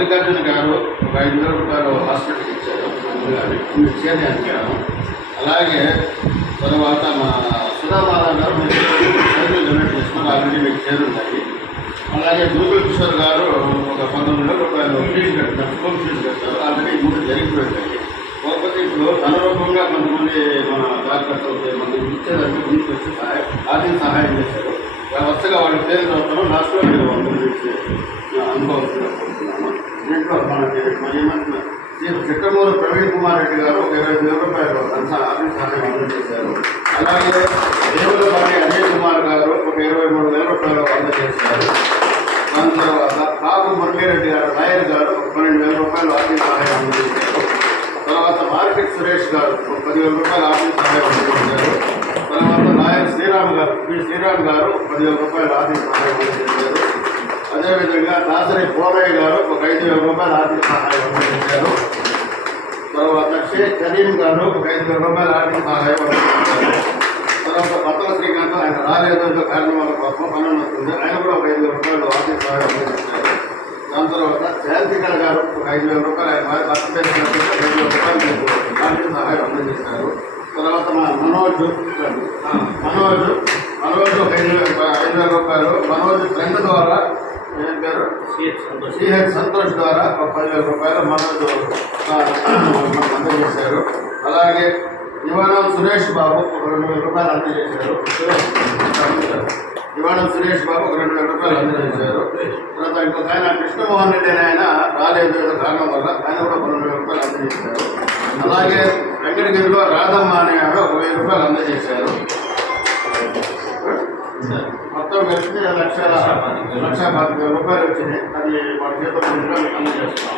మల్లికార్జున గారు ఒక 5,000 రూపాయలు హాస్పిటల్కి ఇచ్చారు. ఇచ్చేది అంటాను. అలాగే తర్వాత మా సుధామాధవ్ గారు సైకిల్ డొనేట్ చేసుకుని ఆల్రెడీ మీకు చేరున్నాయి. అలాగే గూగుల్ కిషోర్ గారు ఒక 19,000 రూపాయలు ఫీజు కట్టారు, స్కూల్ ఫీజు కట్టారు. ఆల్రెడీ 3 జరిగిపోయింది. కాకపోతే ఇప్పుడు అనురూపంగా కొంతమంది మన కార్యకర్తలు మనకి ఇచ్చేదానికి ముందుకు వచ్చి ఆర్థిక సహాయం చేశారు. వరుసగా వాళ్ళ పేరు చదువుతాను. లాస్ట్లో మీరు అనుకోవాల్సిందిగా కోరుతున్నాను. దీంట్లో మనకి ఏమంటున్నారు చిట్టమూరు ప్రవీణ్ కుమార్ రెడ్డి గారు ఒక 20,000 రూపాయలు ఆర్థిక సహాయం అందజేశారు. అలాగే దేవులపాటి అజయ్ కుమార్ గారు ఒక 23,000 రూపాయలు అందజేశారు. దాని తర్వాత కాపు మురళీరెడ్డి గారు లాయర్ గారు ఒక 12,000 రూపాయలు ఆర్థిక సహాయం అందజేశారు. తర్వాత మార్కెట్ సురేష్ గారు ఒక 10,000 రూపాయలు ఆర్థిక సహాయం అందజేశారు. తర్వాత లాయర్ శ్రీరామ్ గారు శ్రీరామ్ గారు 10,000 రూపాయలు ఆర్థిక సహాయం అందజేశారు. అదేవిధంగా దాసరి పోలయ్య గారు ఒక 5,000 రూపాయలు ఆర్థిక సహాయం అందజేశారు. తర్వాత షేక్ కరీం గారు ఒక 5,000 రూపాయలు ఆర్థిక సహాయం అందజేశారు. తర్వాత బత్తల శ్రీకాంత్ ఆయన రాలేదో కారణం వల్ల కోసం పనులు వస్తుంది, ఆయన కూడా ఒక 5,000 రూపాయలు ఆర్థిక సహాయం అందజేశారు. దాని తర్వాత శాంతికళ గారు ఒక 5,000 రూపాయలు ఆయన భర్త పేరు 5,000 రూపాయలు ఆర్థిక సహాయం అందజేశారు. తర్వాత మా మనోజ్ ఒక 5,000 రూపాయలు మనోజ్ ఫ్రెండ్ ద్వారా ఏం పేరు సిహెచ్ సంతోష్ ద్వారా ఒక 10,000 రూపాయలు మనోజ్ అందజేశారు. అలాగే యువనం సురేష్ బాబు ఒక 2,000 రూపాయలు అందజేశారు. యువనం సురేష్ బాబు ఒక 2,000 రూపాయలు అందజేశారు. తర్వాత ఇంకొక ఆయన కృష్ణమోహన్ రెడ్డి అని ఆయన రాలేదు ఏదో కారణం వల్ల ఆయన కూడా ఒక 2,000 రూపాయలు అందజేశారు. అలాగే వెంకటగిరిలో రాధమ్మ అనే ఆవిడ ఒక 1,000 రూపాయలు అందజేశారు. మొత్తం కలిసి 1,25,000 రూపాయలు వచ్చినాయి. అది వాళ్ళ చేతుల్లో అందజేస్తారు.